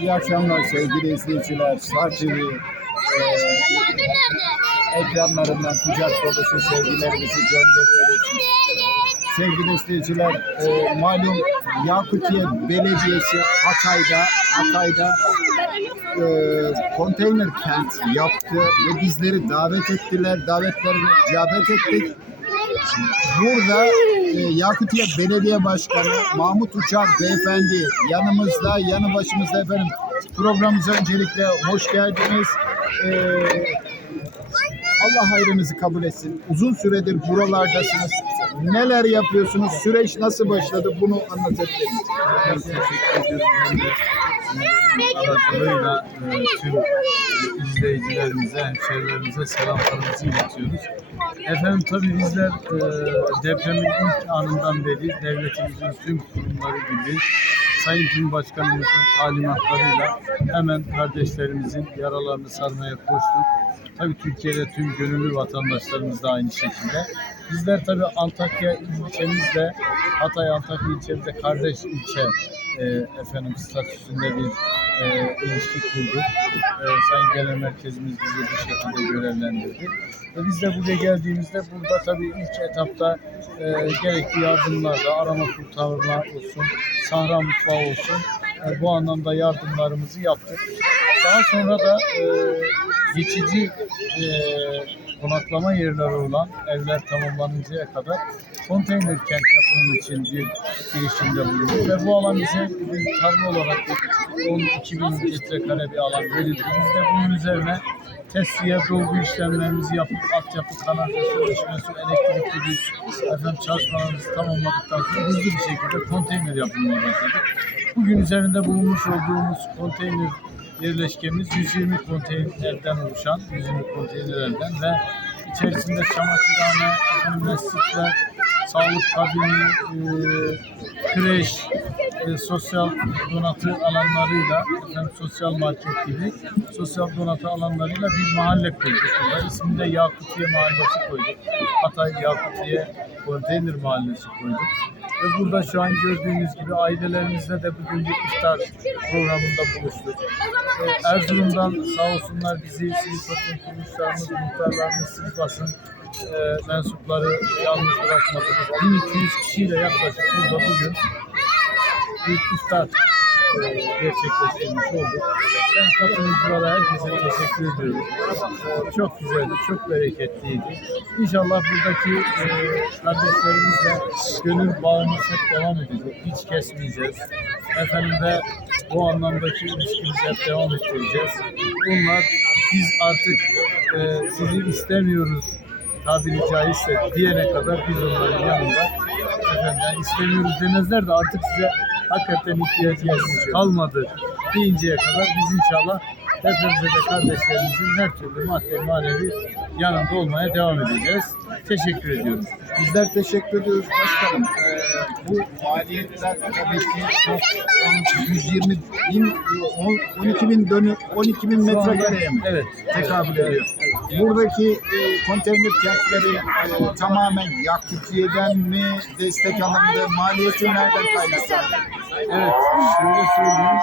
İyi akşamlar sevgili izleyiciler. TV e, ekranlarından kucak dolusu sevgilerimizi gönderiyoruz. Sevgili izleyiciler, e, malum Yakutiye Belediyesi Hatay'da Hatay'da e, konteyner kent yaptı ve bizleri davet ettiler. Davetlerine icabet ettik. Burada e, Yakutiye Belediye Başkanı Mahmut Uçar Beyefendi yanımızda, yanı başımızda efendim. Programımıza öncelikle hoş geldiniz. E, Allah hayrınızı kabul etsin. Uzun süredir buralardasınız. Neler yapıyorsunuz? Süreç nasıl başladı? Bunu anlatabilir misiniz? Aracılığıyla e, tüm izleyicilerimize, hemşehrilerimize selamlarımızı iletiyoruz. Efendim tabii bizler e, depremin ilk anından beri devletimizin tüm kurumları gibi Sayın Cumhurbaşkanımızın talimatlarıyla hemen kardeşlerimizin yaralarını sarmaya koştuk. Tabii Türkiye'de tüm gönüllü vatandaşlarımız da aynı şekilde. Bizler tabii Antakya ilçemizde, Hatay Antakya ilçemizde kardeş ilçe e, efendim statüsünde bir e, ilişki kurduk. E, Sayın Genel Merkezimiz bizi bu şekilde görevlendirdi. Ve biz de buraya geldiğimizde burada tabii ilk etapta e, gerekli yardımlarla arama kurtarma olsun, sahra mutfağı olsun e, bu anlamda yardımlarımızı yaptık. Daha sonra da e, geçici e, konaklama yerleri olan evler tamamlanıncaya kadar konteyner kent yapımı için bir girişimde bulunduk ve bu alan bize bir tarla olarak 12 bin metrekare bir alan verildi. Biz de bunun üzerine tesviye, dolgu işlemlerimizi yapıp altyapı, kanalizasyon, içme su, elektrikli bir efendim, çalışmalarımızı tamamladıktan sonra hızlı bir şekilde konteyner yapımına başladık. Bugün üzerinde bulunmuş olduğumuz konteyner yerleşkemiz 120 konteynerden oluşan 120 konteynerlerden ve içerisinde çamaşırhane, mescitler, sağlık kabini, e, kreş, e, sosyal donatı alanlarıyla, efendim, sosyal market gibi sosyal donatı alanlarıyla bir mahalle kurduk. Burada ismini de Yakutiye Mahallesi koyduk. Hatay Yakutiye Konteyner Mahallesi koyduk. Ve burada şu an gördüğünüz gibi ailelerimizle de bugün bir iftar programında buluştuk. Ee, Erzurum'dan sağ olsunlar bizi sivil toplum kuruluşlarımız, muhtarlarımız, siz basın e, mensupları yalnız bırakmadınız. 1200 kişiyle yaklaşık burada bugün bir iftar gerçekleştirmiş olduk. Ben katılımcılara herkese teşekkür ediyorum. Çok güzeldi, çok bereketliydi. İnşallah buradaki e, kardeşlerimizle gönül bağımız hep devam edecek. Hiç kesmeyeceğiz. Efendim ve bu anlamdaki ilişkimizi hep devam ettireceğiz. Bunlar biz artık e, sizi istemiyoruz tabiri caizse diyene kadar biz onların yanında efendim yani istemiyoruz demezler de artık size hakikaten ihtiyacımız kalmadı. Deyinceye kadar biz inşallah hepimize de kardeşlerimizin her türlü maddi manevi yanında olmaya devam edeceğiz. Teşekkür ediyoruz. Bizler teşekkür ediyoruz başkanım. Ee, bu maliyetler tabii ki çok 120 bin, 12 bin dönüm, 12 bin metrekareye mi Evet. tekabül ediyor? Buradaki e, konteyner kentleri e, tamamen Yakutiye'den mi destek alındı? Maliyeti nereden kaynaklandı? Evet, şöyle söyleyeyim.